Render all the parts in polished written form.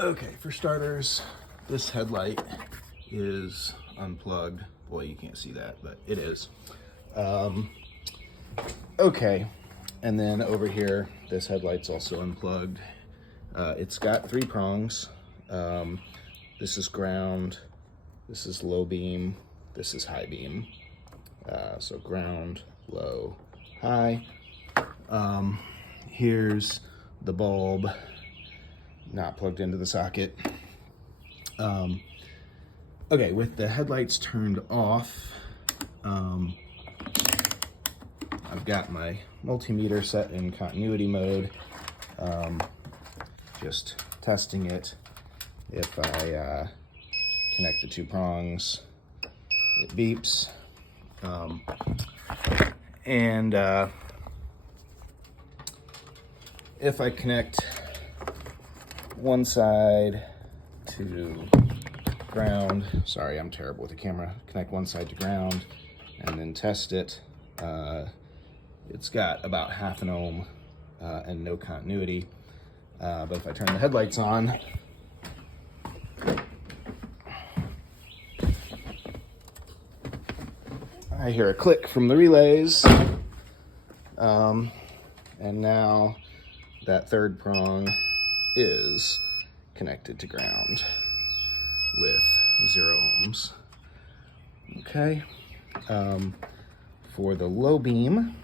Okay, for starters, this headlight is unplugged. Boy, you can't see that, but it is. Okay, and then over here, this headlight's also unplugged. It's got 3 prongs. This is ground, this is low beam, this is high beam. So ground, low, high. Here's the bulb, not plugged into the socket. Okay, with the headlights turned off, I've got my multimeter set in continuity mode. Just testing it. If I connect the 2 prongs, it beeps. If I connect one side to ground, sorry, I'm terrible with the camera, connect one side to ground and then test it, it's got about 1/2 ohm and no continuity. But if I turn the headlights on, I hear a click from the relays, and now that 3rd prong is connected to ground with 0 ohms. Okay, for the low beam,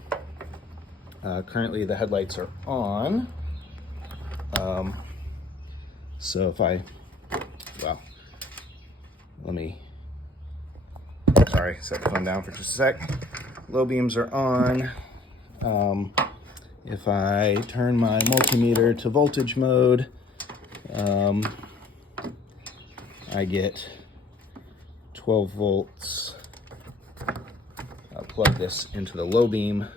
currently the headlights are on. So if I, well, sorry, set the phone down for just a sec. Low beams are on. If I turn my multimeter to voltage mode, I get 12 volts. I'll plug this into the low beam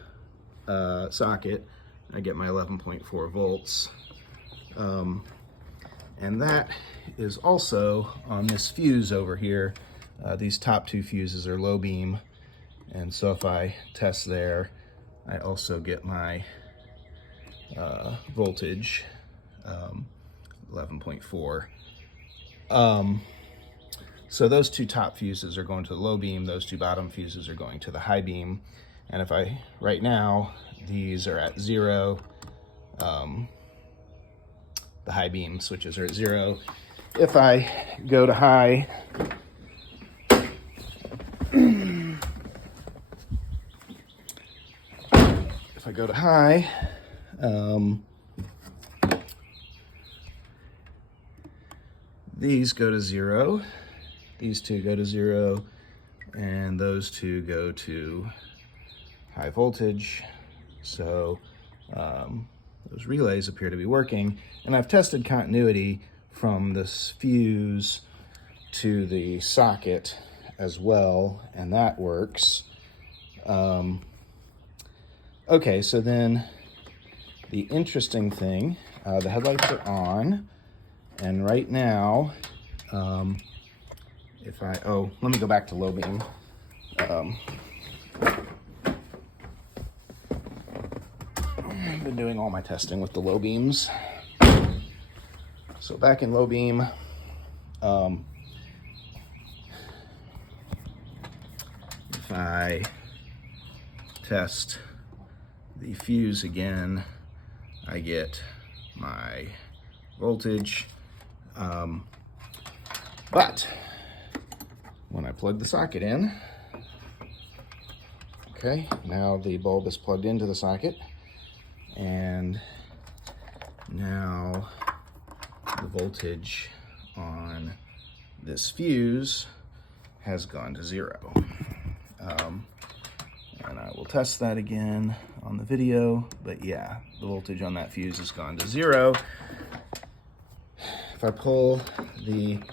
socket. I get my 11.4 volts. And that is also on this fuse over here. These top 2 fuses are low beam. And so if I test there, I also get my voltage, 11.4. So those 2 top fuses are going to the low beam, those 2 bottom fuses are going to the high beam. And if I, right now, these are at 0. The high beam switches are at 0. If I go to high, these go to 0, these 2 go to 0, and those 2 go to high voltage. So those relays appear to be working, and I've tested continuity from this fuse to the socket as well, and that works. Okay, so then the interesting thing, the headlights are on, and right now, let me go back to low beam. I've been doing all my testing with the low beams. So back in low beam, if I test the fuse again, I get my voltage. But when I plug the socket in, okay, now the bulb is plugged into the socket, and now the voltage on this fuse has gone to 0. And I will test that again on the video, but yeah, the voltage on that fuse has gone to 0. If I pull the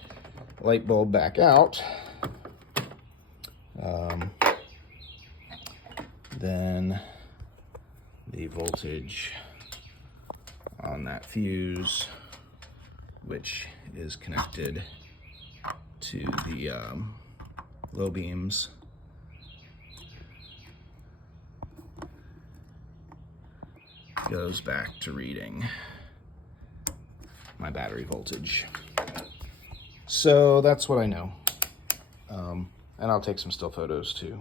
light bulb back out, then the voltage on that fuse, which is connected to the low beams, goes back to reading my battery voltage. So that's what I know. And I'll take some still photos too.